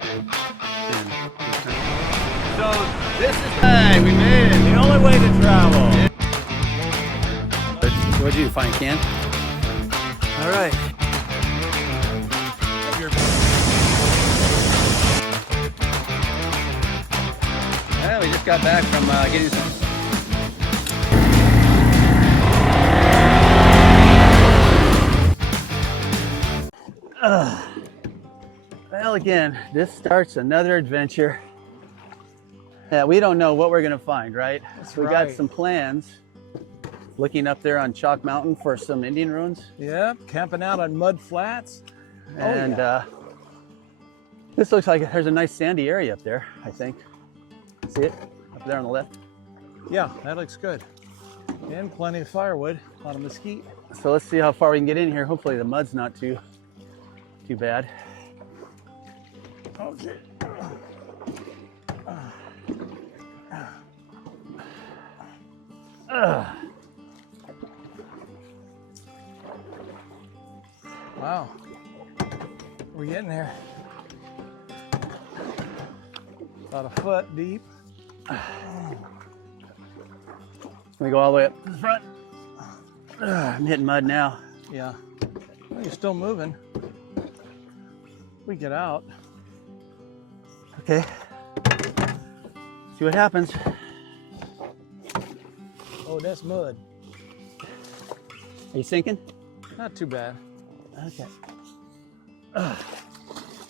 So this is hey, we made it. The only way to travel. What'd you find, Ken? All right. Yeah, we just got back from getting some. Well, again, this starts another adventure. Yeah, we don't know what we're gonna find, right? That's we right. got some plans. Looking up there on Chalk Mountain for some Indian ruins. Yep, camping out on mud flats. And this looks like there's a nice sandy area up there, I think. See it? Up there on the left. Yeah, that looks good. And plenty of firewood, a lot of mesquite. So let's see how far we can get in here. Hopefully the mud's not too bad. Okay. Wow, we're getting there. About a foot deep. Can we go all the way up to the front? I'm hitting mud now. Yeah, well, you're still moving. We get out. Okay. See what happens. Oh, that's mud. Are you sinking? Not too bad. Okay.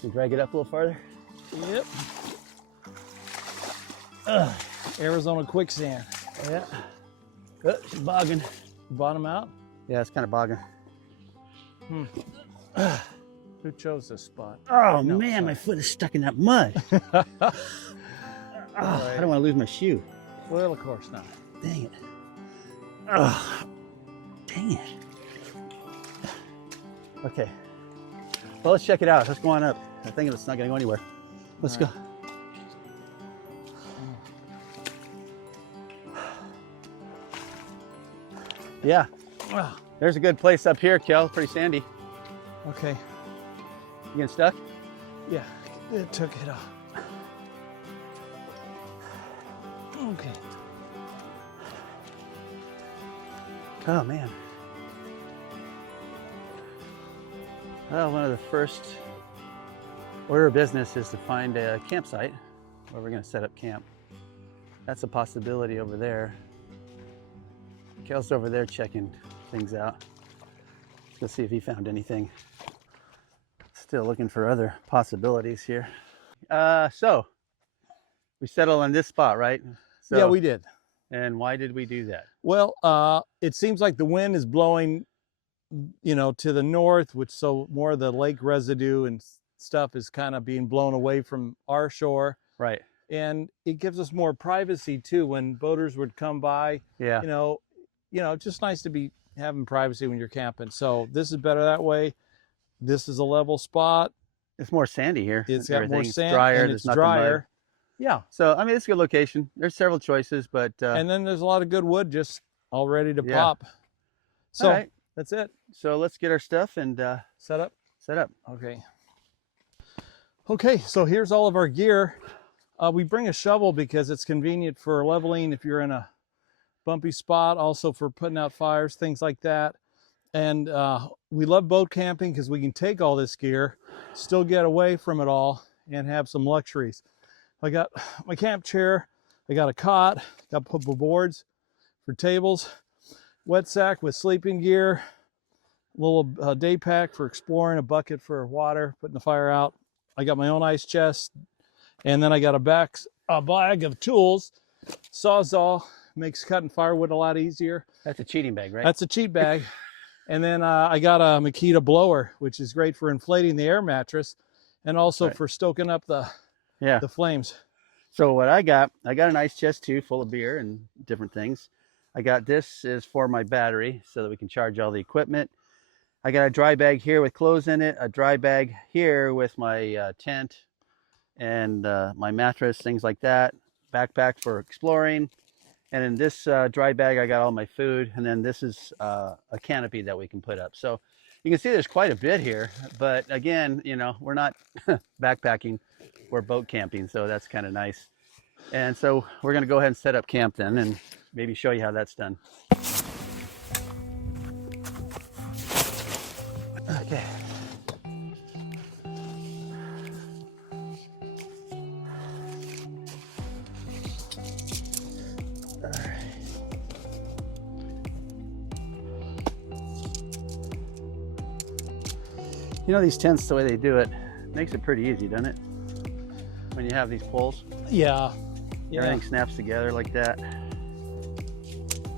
You drag it up a little farther. Yep. Arizona quicksand. Yeah. Oh, she's bogging. Bottom out. Yeah, it's kind of bogging. Who chose this spot? Oh No, man, sorry. my foot is stuck in that mud. I don't want to lose my shoe. Well, of course not. Dang it. Oh, dang it. Okay. Well, let's check it out. Let's go on up. I think it's not going to go anywhere. Let's go. Yeah, Wow. there's a good place up here, Kel. Pretty sandy. Okay. You getting stuck? Yeah, it took it off. Okay. Oh man. Well, one of the first order of business is to find a campsite where we're going to set up camp. That's a possibility over there. Kel's over there checking things out. Let's see if he found anything. Still looking for other possibilities here. So we settled on this spot, right? So, Yeah, we did. And why did we do that? Well, it seems like the wind is blowing, to the north, which so more of the lake residue and stuff is kind of being blown away from our shore. Right. And it gives us more privacy too when boaters would come by. Yeah. It's just nice to be having privacy when you're camping. So this is better that way. This is a level spot. It's more sandy here. It's got more Everything's sand drier. and There's it's not the mud. drier. Yeah. So, I mean, it's a good location. There's several choices, but And then there's a lot of good wood just all ready to Yeah. pop. So all right. that's it. So let's get our stuff and Set up. set up. Okay. Okay, so here's all of our gear. We bring a shovel because it's convenient for leveling if you're in a bumpy spot, also for putting out fires, things like that. And we love boat camping because we can take all this gear, still get away from it all, and have some luxuries. I got my camp chair, I got a cot, got purple boards for tables, wet sack with sleeping gear, a little day pack for exploring, a bucket for water, putting the fire out. I got my own ice chest, and then I got a bag of tools. Sawzall makes cutting firewood a lot easier. That's a cheating bag, right? That's a cheat bag. And then I got a Makita blower, which is great for inflating the air mattress and also Right. for stoking up the flames. So what I got an ice chest too, full of beer and different things. I got this is for my battery so that we can charge all the equipment. I got a dry bag here with clothes in it, a dry bag here with my tent and my mattress, things like that. Backpack for exploring. And in this dry bag, I got all my food. And then this is a canopy that we can put up. So you can see there's quite a bit here. But again, we're not backpacking. we're boat camping, so that's kind of nice. And so we're going to go ahead and set up camp then and maybe show you how that's done. Okay. You know, these tents, the way they do it, makes it pretty easy, doesn't it? When you have these poles, Yeah. everything snaps together like that.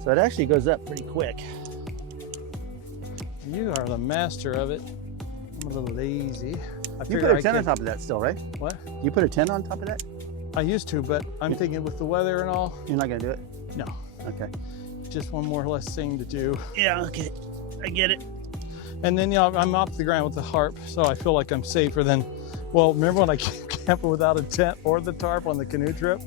So it actually goes up pretty quick. You are the master of it. I'm a little lazy. You put a tent on top of that still, right? What? You put a tent on top of that? I used to, but I'm thinking with the weather and all, You're not gonna do it? no. Okay. Just one more less thing to do. Yeah, okay. I get it. And then, I'm off the ground with the harp, so I feel like I'm safer than, well, remember when I camped without a tent or the tarp on the canoe trip?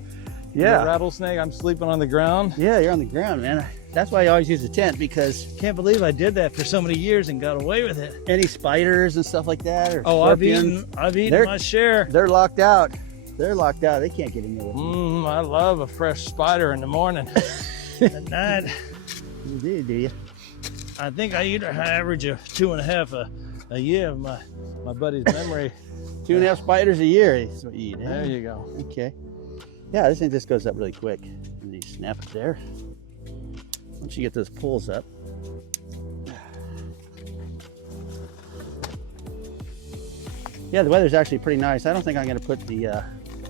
Yeah. The rattlesnake, I'm sleeping on the ground. Yeah, you're on the ground, man. That's why I always use a tent, because Can't believe I did that for so many years and got away with it. any spiders and stuff like that, or Oh, scorpions, I've eaten They're- my share. they're locked out. They're locked out. They can't get in there with you. I love a fresh spider in the morning. At night, You do you? I think I eat an average of 2.5 a year of my buddy's memory. 2.5 spiders a year is what you eat. There you go. Okay. Yeah, this thing just goes up really quick. And you snap it there. Once you get those poles up. Yeah, the weather's actually pretty nice. I don't think I'm going to put the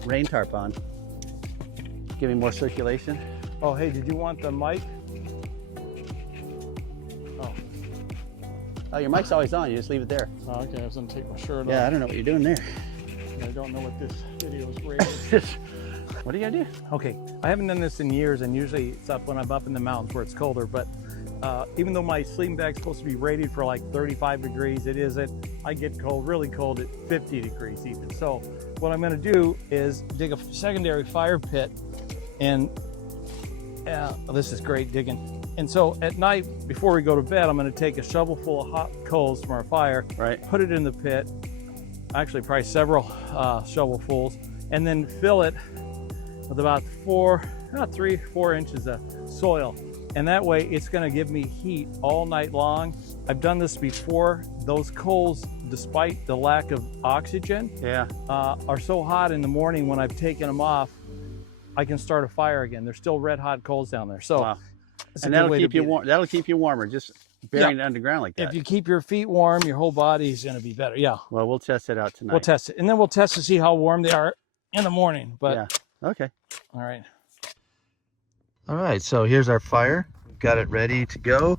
rain tarp on. Give me more circulation. Oh, hey, did you want the mic? Oh, your mic's always on. You just leave it there. Oh, okay, I was gonna take my shirt Yeah, I off. don't know what you're doing there. I don't know what this video is rated. What are you going to do? Okay, I haven't done this in years, and usually it's up when I'm up in the mountains where it's colder, but even though my sleeping bag's supposed to be rated for like 35 degrees, it isn't. I get cold, really cold at 50 degrees even. So what I'm gonna do is dig a secondary fire pit, and this is great digging. And so at night, before we go to bed, I'm gonna take a shovel full of hot coals from our fire, Right. put it in the pit, actually probably several shovelfuls, and then fill it with about 3-4 inches of soil. And that way it's gonna give me heat all night long. I've done this before. Those coals, despite the lack of oxygen, Yeah. are so hot in the morning when I've taken them off, I can start a fire again. There's still red hot coals down there. So Wow. it's a And good that'll way to keep you beat it. warm. That'll keep you warmer. Just burying it underground like that. If you keep your feet warm, your whole body's gonna be better. Yeah, Well, we'll test it out tonight. we'll test it. And then we'll test to see how warm they are in the morning. But Yeah. Okay. all right. All right, so here's our fire. We've got it ready to go.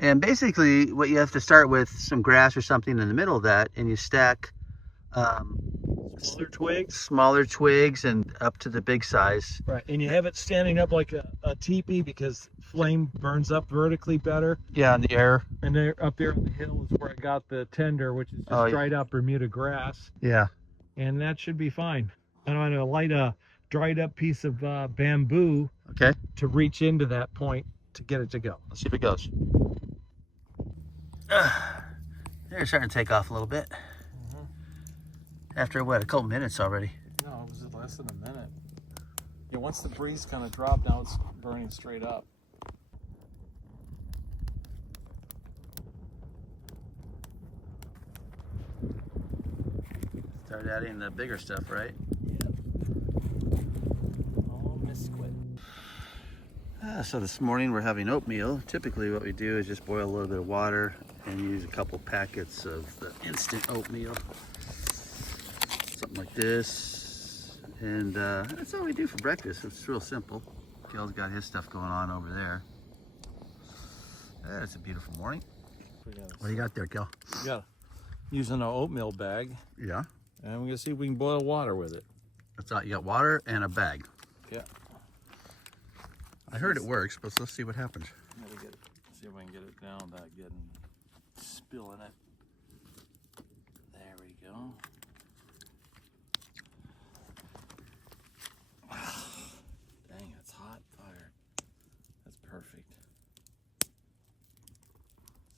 And basically what you have to start with, some grass or something in the middle of that, and you stack smaller twigs and up to the big size. Right, and you have it standing up like a teepee because flame burns up vertically better. Yeah, in the air. And there, up there on the hill is where I got the tender, which is just Oh, yeah. dried up Bermuda grass, Yeah. and that should be fine. I'm going to light a dried up piece of bamboo Okay, to reach into that point to get it to go. let's see if it goes. They're starting to take off a little bit. After what, a couple minutes already. No, it was less than a minute. Yeah, once the breeze kind of dropped, now it's burning straight up. Start adding the bigger stuff, right? Oh, Miss Squid. So this morning we're having oatmeal. Typically what we do is just boil a little bit of water and use a couple packets of the instant oatmeal. Something like this. And that's all we do for breakfast. It's real simple. Kel's got his stuff going on over there. It's a beautiful morning. What do you got there, Kel? Yeah, using an oatmeal bag, Yeah. and we're gonna see if we can boil water with it. That's all. You got water and a bag. Yeah. I heard it works, but let's see what happens. I'm gonna get it, see if I can get it down without getting spilling it. There we go. Dang, it's hot fire. That's perfect.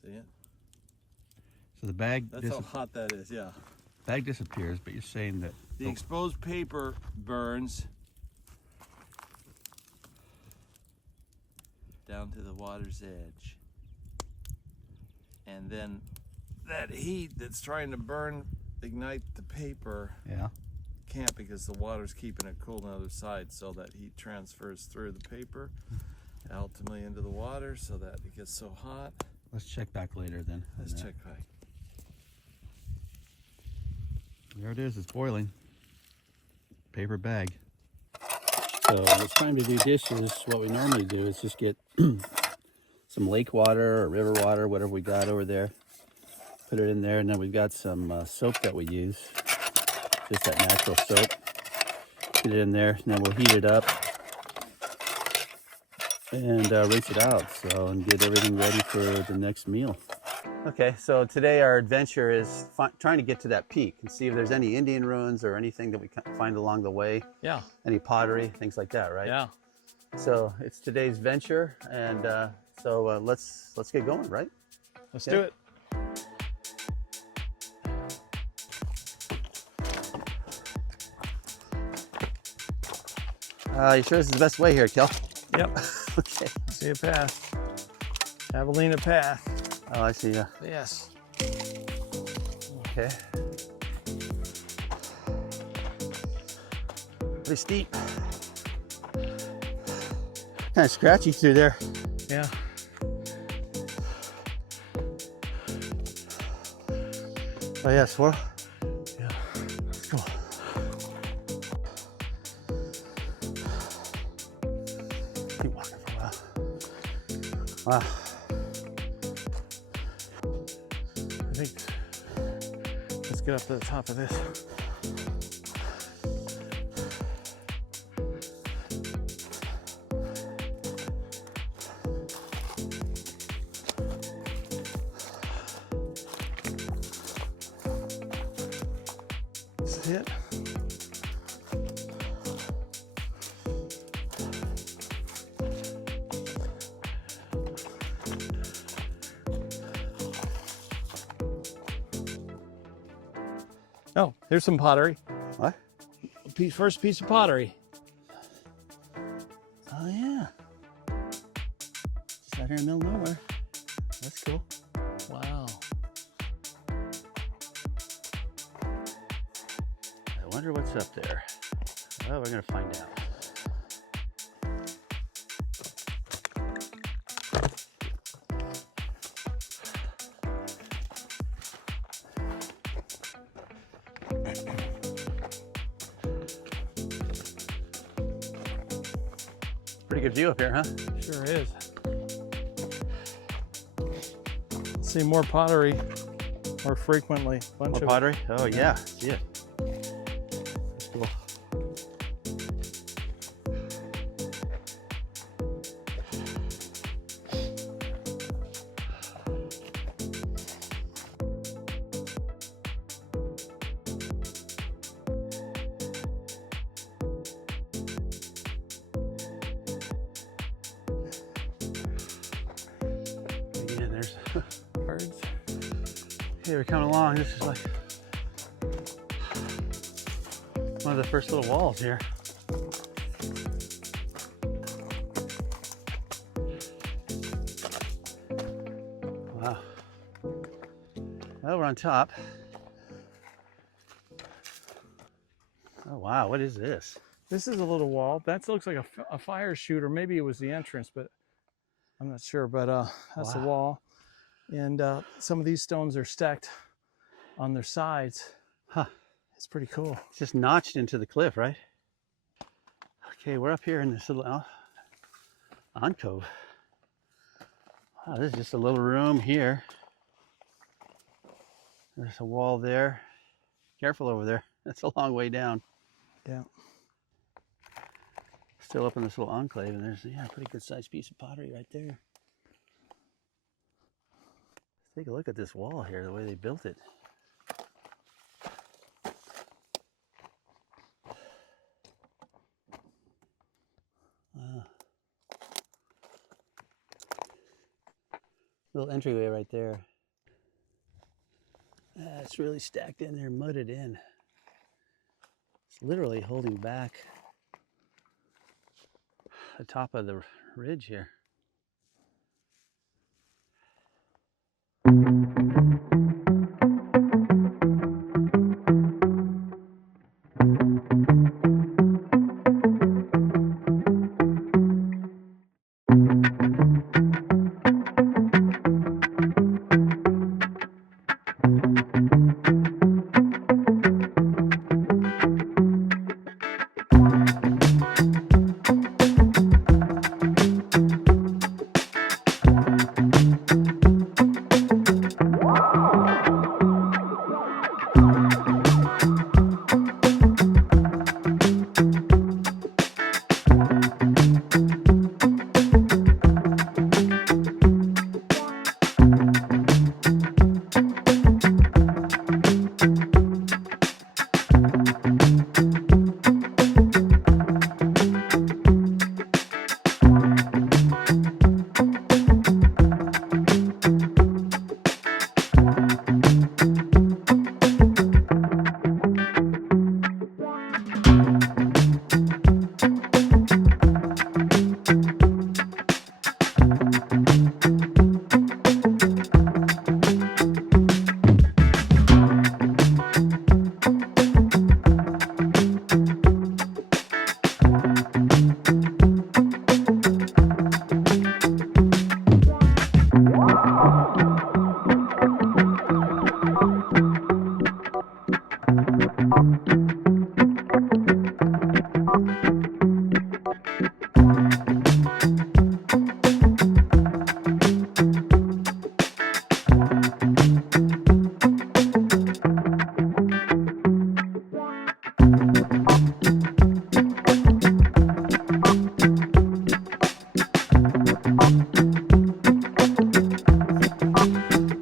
See it? So the bag That's how hot that is, yeah. bag disappears, but you're saying that The exposed paper burns down to the water's edge. And then that heat that's trying to ignite the paper Yeah. can't, because the water's keeping it cool on the other side, so that heat transfers through the paper ultimately into the water so that it gets so hot. Let's check back later then. Let's check back. There it is, it's boiling. Paper bag. So it's time to do dishes. What we normally do is just get some lake water or river water, whatever we got over there. Put it in there, and then we've got some soap that we use. Just that natural soap. Put it in there, and then we'll heat it up and rinse it out. So, and get everything ready for the next meal. Okay, so today our adventure is trying to get to that peak and see if there's any Indian ruins or anything that we can find along the way. Yeah. Any pottery, things like that, right? Yeah. So it's today's venture, and so let's get going, right? Let's do it. You sure this is the best way here, Kel? Yep. Okay. See a path. Javelina path. Oh, I see. Yeah. Yes. Okay. Pretty steep. Kind of scratchy through there. Yeah. Oh yeah, swirl. Yeah. Let's go. Keep walking for a while. Wow. I think let's get up to the top of this. This is it. Oh, here's some pottery. What? First piece of pottery. Oh yeah. Just out here in the middle of nowhere. That's cool. Wow. I wonder what's up there. Well, we're gonna find out. Pretty good view up here, huh? Sure is. See more pottery more frequently. Bunch More of pottery? Oh yeah, see it. That's cool. Again, there's birds. Hey, we're coming along. This is like one of the first little walls here. Wow. Well, we're on top. Oh, wow. What is this? This is a little wall. That looks like a fire chute, or maybe it was the entrance, but I'm not sure. But that's a Wow. wall. And some of these stones are stacked on their sides. Huh. It's pretty cool. It's just notched into the cliff, right? Okay, we're up here in this little alcove. Wow, this is just a little room here. There's a wall there. Careful over there. That's a long way down. Yeah. Still up in this little enclave, and there's a pretty good sized piece of pottery right there. Take a look at this wall here, the way they built it. Wow. Little entryway right there. It's really stacked in there, mudded in. It's literally holding back the top of the ridge here.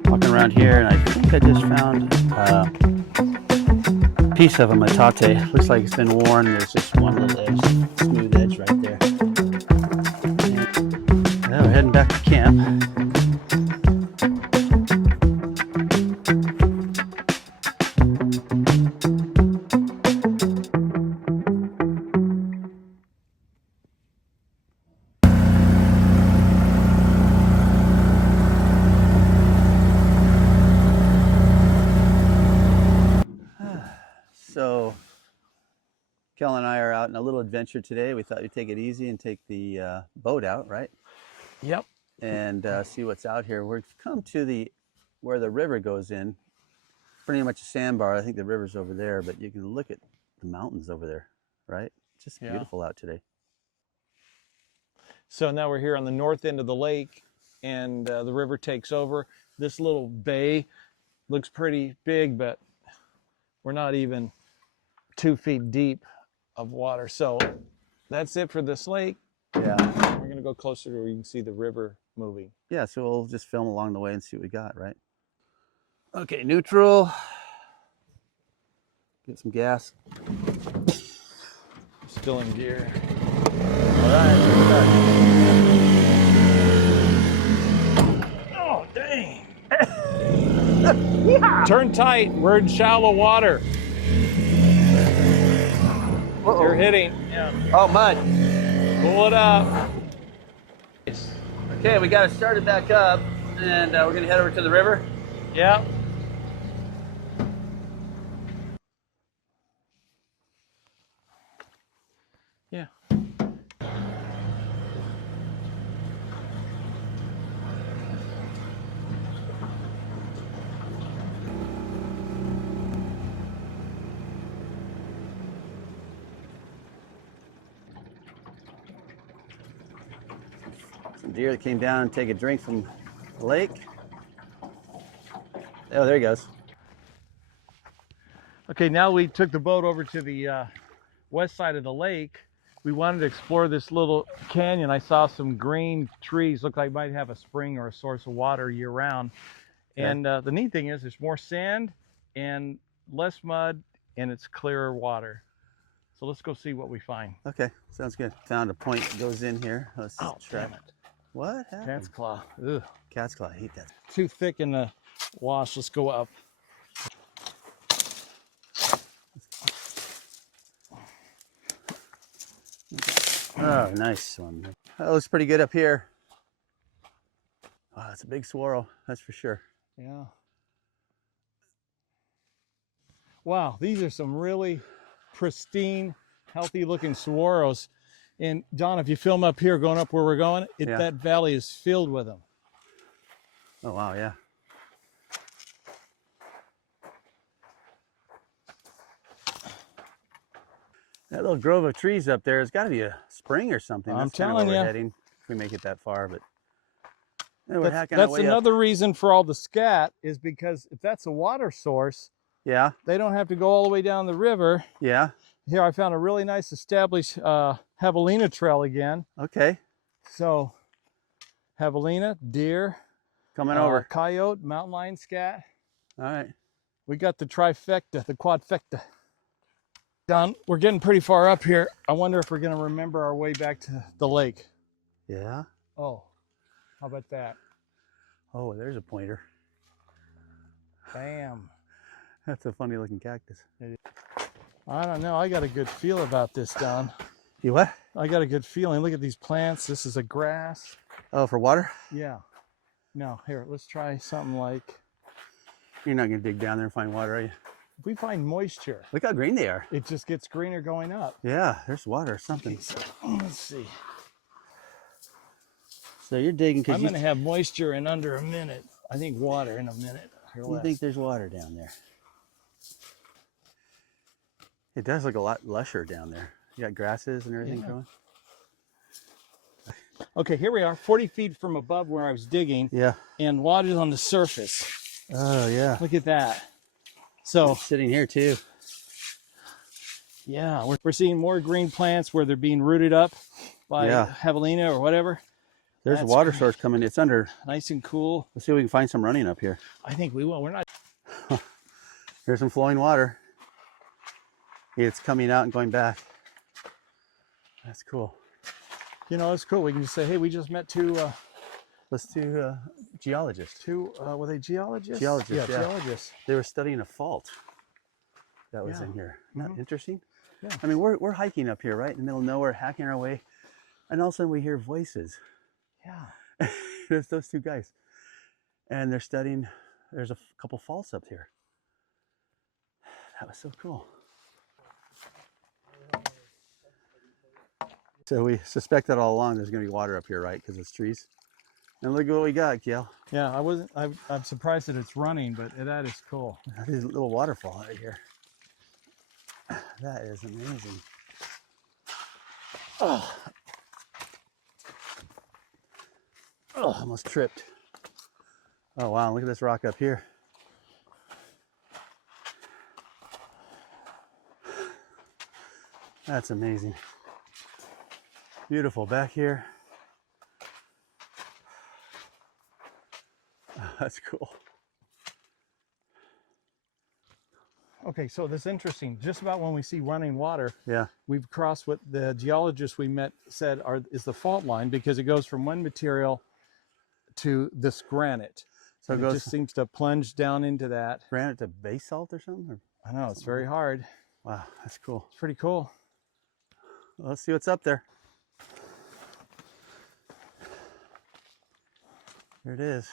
Walking around here, and I think I just found a piece of a metate. Looks like it's been worn. There's just one little edge, smooth edge right there. And now we're heading back to camp. So, Kel and I are out in a little adventure today. We thought we'd take it easy and take the boat out, right? Yep. And see what's out here. We've come to where the river goes in. Pretty much a sandbar. I think the river's over there, but you can look at the mountains over there, right? It's just beautiful out today. So now we're here on the north end of the lake, and the river takes over. This little bay looks pretty big, but we're not even 2 feet deep of water. So that's it for this lake. Yeah. We're going to go closer to where you can see the river moving. Yeah, so we'll just film along the way and see what we got, right? Okay, neutral. Get some gas. Still in gear. All right, Oh, dang. Turn tight. We're in shallow water. Uh-oh. You're hitting. Yeah. Oh, mud. Pull it up. Okay, we got to start it back up, and we're going to head over to the river. Yeah. Yeah. Some deer that came down and take a drink from the lake. Oh, there he goes. Okay, now we took the boat over to the west side of the lake. We wanted to explore this little canyon. I saw some green trees, look like it might have a spring or a source of water year round. Okay. And the neat thing is there's more sand and less mud, and it's clearer water. So let's go see what we find. Okay, sounds good. Found a point that goes in here. Let's Oh, try. damn it. What happened? Cat's claw. Ugh. Cat's claw. I hate that. Too thick in the wash. Let's go up. Oh, nice one. That looks pretty good up here. Wow, it's a big swirl, that's for sure. Yeah. Wow, these are some really pristine, healthy looking saguaros. And John, if you film up here going up where we're going, Yeah. that valley is filled with them. Oh, wow, yeah. That little grove of trees up there has got to be a spring or something. I'm That's kind of telling where we're ya. heading if we make it that far. But yeah, we're hacking our That's way up. another reason for all the scat, is because if that's a water source, Yeah, they don't have to go all the way down the river. yeah. Here I found a really nice established javelina trail again. Okay, So javelina, deer, coming over. coyote, mountain lion, scat. All right. We got the trifecta, the quadfecta. Don, we're getting pretty far up here. I wonder if we're going to remember our way back to the lake. Yeah. Oh, how about that? Oh, there's a pointer. Bam. That's a funny looking cactus. I don't know. I got a good feel about this, Don. You what? I got a good feeling. Look at these plants. This is a grass. Oh, for water? Yeah. No, here, let's try something like, You're not going to dig down there and find water, are you? if we find moisture, Look how green they are. it just gets greener going up. Yeah, there's water or something. Okay, so let's see. So you're digging because I'm you, going to have moisture in under a minute. I think water in a minute. Or you less. think there's water down there. It does look a lot lusher down there. You got grasses and everything Yeah. going. Okay, here we are, 40 feet from above where I was digging, Yeah. and water's on the surface. Oh, yeah. Look at that. So, It's sitting here too. yeah, we're seeing more green plants where they're being rooted up by Yeah. javelina or whatever. There's a That's water great. source coming. It's under. Nice and cool. Let's see if we can find some running up here. I think we will. We're not. There's some flowing water. It's coming out and going back. That's cool. You know, it's cool. We can just say, hey, we just met two Let's do geologists. were they geologists? Geologists, yeah. Geologists. They were studying a fault that was Yeah. in here. Isn't that interesting? Yeah. I mean, we're hiking up here, right? In the middle of nowhere, hacking our way. And all of a sudden we hear voices. Yeah. There's those two guys. And they're studying, there's a couple faults up here. That was so cool. So we suspected all along there's going to be water up here, right? Because it's trees. And look at what we got, Kiel. Yeah, I'm surprised that it's running, but that is cool. That is a little waterfall right here. That is amazing. Oh, almost tripped. Oh, wow, look at this rock up here. That's amazing. Beautiful back here. Oh, that's cool. Okay, so that's interesting. Just about when we see running water, Yeah, we've crossed what the geologists we met said is the fault line, because it goes from one material to this granite. so it And goes just seems to plunge down into that. granite to basalt or something? Or, I know, it's very hard. wow, that's cool. It's pretty cool. Well, let's see what's up there. There it is.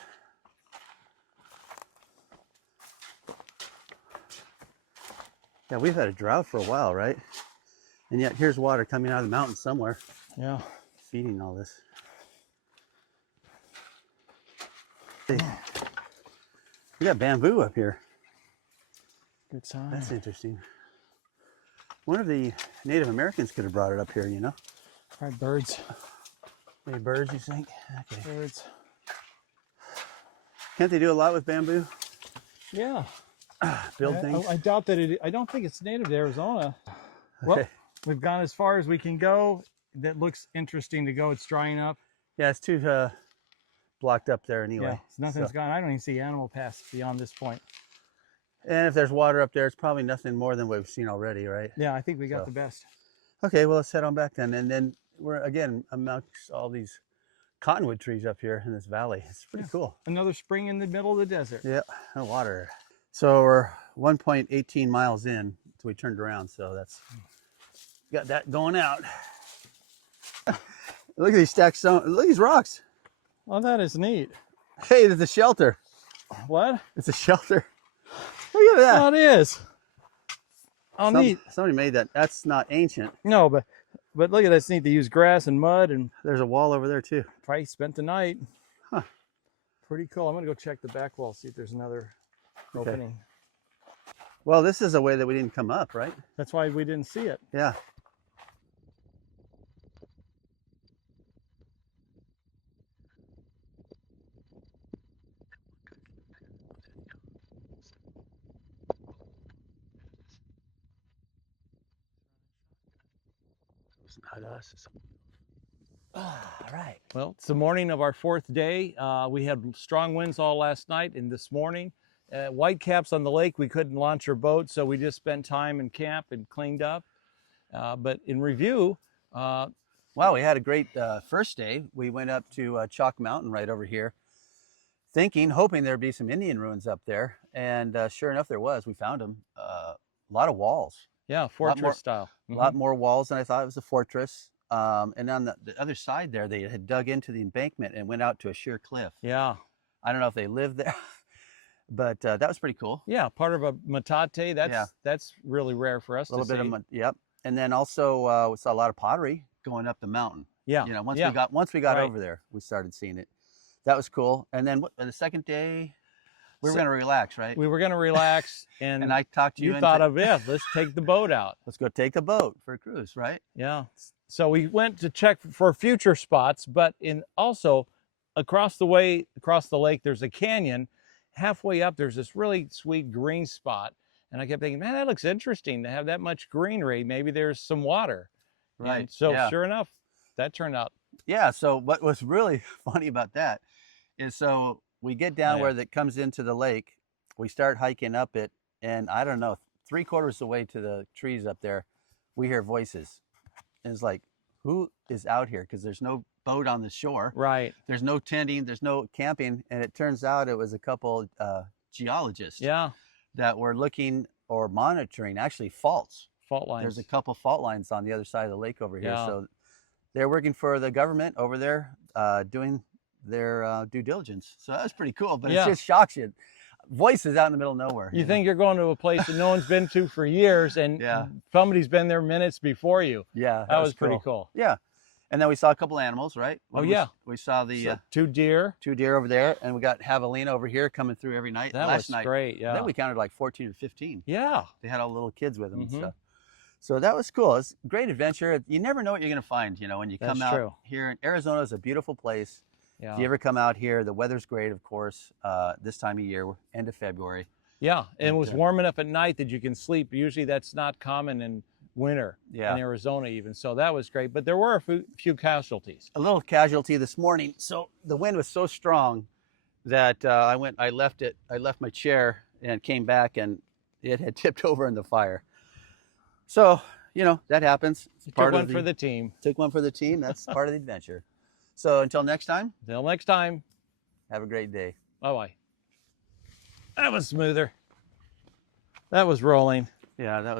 Yeah, we've had a drought for a while, right? And yet here's water coming out of the mountain somewhere, Yeah. feeding all this. Hey, we got bamboo up here. Good sign. That's interesting. One of the Native Americans could have brought it up here, you know? All right, birds. Maybe birds, you think? Okay. Birds. Can't they do a lot with bamboo? Yeah. Build I- things? I doubt that I don't think it's native to Arizona. Well, Okay. we've gone as far as we can go. That looks interesting to go. It's drying up. Yeah, it's too blocked up there anyway. Yeah, nothing's So- gone. I don't even see animal paths beyond this point. And if there's water up there, it's probably nothing more than we've seen already, right? Yeah, I think we got So- the best. Okay, well, let's head on back then. And then we're, again, amongst all these cottonwood trees up here in this valley. It's pretty cool. Another spring in the middle of the desert. Yeah, no water. So we're 1.18 miles in, so we turned around. So that's got that going out. Look at these stacked stone. Look at these rocks. Well, that is neat. Hey, there's a shelter. What? It's a shelter. Look at that. Oh, it is. Oh, neat. Somebody made that. That's not ancient. No, but look at that. It's neat to use grass and mud, and There's a wall over there too. probably spent the night. Huh. Pretty cool. I'm gonna go check the back wall, see if there's another opening. Well, this is a way that we didn't come up, right? That's why we didn't see it. Yeah. It's not us. All right. Well, it's the morning of our 4th day. We had strong winds all last night and this morning. Whitecaps on the lake, we couldn't launch our boat, so we just spent time in camp and cleaned up. But in review, Wow, we had a great first day. We went up to Chalk Mountain right over here, hoping there'd be some Indian ruins up there. And sure enough, there was. We found them. A lot of walls. yeah, fortress style. A lot more walls than I thought. It was a fortress. And on the other side there, they had dug into the embankment and went out to a sheer cliff. Yeah, I don't know if they lived there, but that was pretty cool. yeah, part of a metate. That's really rare for us A little to bit see. of, yep. And then also we saw a lot of pottery going up the mountain. Yeah, You know, once yeah. we got Right. over there, we started seeing it. That was cool. And then the second day, we were So- going to relax, right? We were gonna relax, and, And I talked to you. you into- thought of let's take the boat out. let's go take the boat for a cruise, right? Yeah. So we went to check for future spots, but also across the lake, there's a canyon. Halfway up, there's this really sweet green spot. And I kept thinking, man, that looks interesting to have that much greenery. Maybe there's some water. Right. And so yeah. sure enough, that turned out. Yeah. So what was really funny about that is, so we get down yeah. where that comes into the lake, we start hiking up it, and I don't know, 3/4 of the way to the trees up there, we hear voices. And it's like, who is out here? Because there's no boat on the shore. Right. There's no tenting, there's no camping. And it turns out it was a couple geologists Yeah. that were looking or monitoring actually faults. Fault lines. There's a couple fault lines on the other side of the lake over here. Yeah. So they're working for the government over there, doing their due diligence. So that was pretty cool, but Yeah. it just shocks you. Voices out in the middle of nowhere. You know? think you're going to a place that no one's been to for years, and Yeah. somebody's been there minutes before you. Yeah. That was pretty cool. Yeah. And then we saw a couple animals, right? Oh, yeah. We saw the So 2 deer. 2 deer over there, and we got javelina over here coming through every night. That Last was night, great. I Yeah. think we counted like 14 or 15. Yeah. They had all the little kids with them and Mhm. stuff. So that was cool. It's a great adventure. You never know what you're going to find, you know, when you come That's out true. here. Arizona is a beautiful place. Yeah. If you ever come out here, the weather's great, of course, this time of year, end of February. Yeah, and it was But, warm enough at night that you can sleep. Usually that's not common in winter Yeah. in Arizona even. So that was great, but there were a few casualties. A little casualty this morning. So the wind was so strong that I left my chair and came back, and it had tipped over in the fire. So, you know, that happens. It's Took part one of for the team. took one for the team. That's part of the adventure. So until next time, Until next time, have a great day. bye-bye. That was smoother. That was rolling. Yeah, that was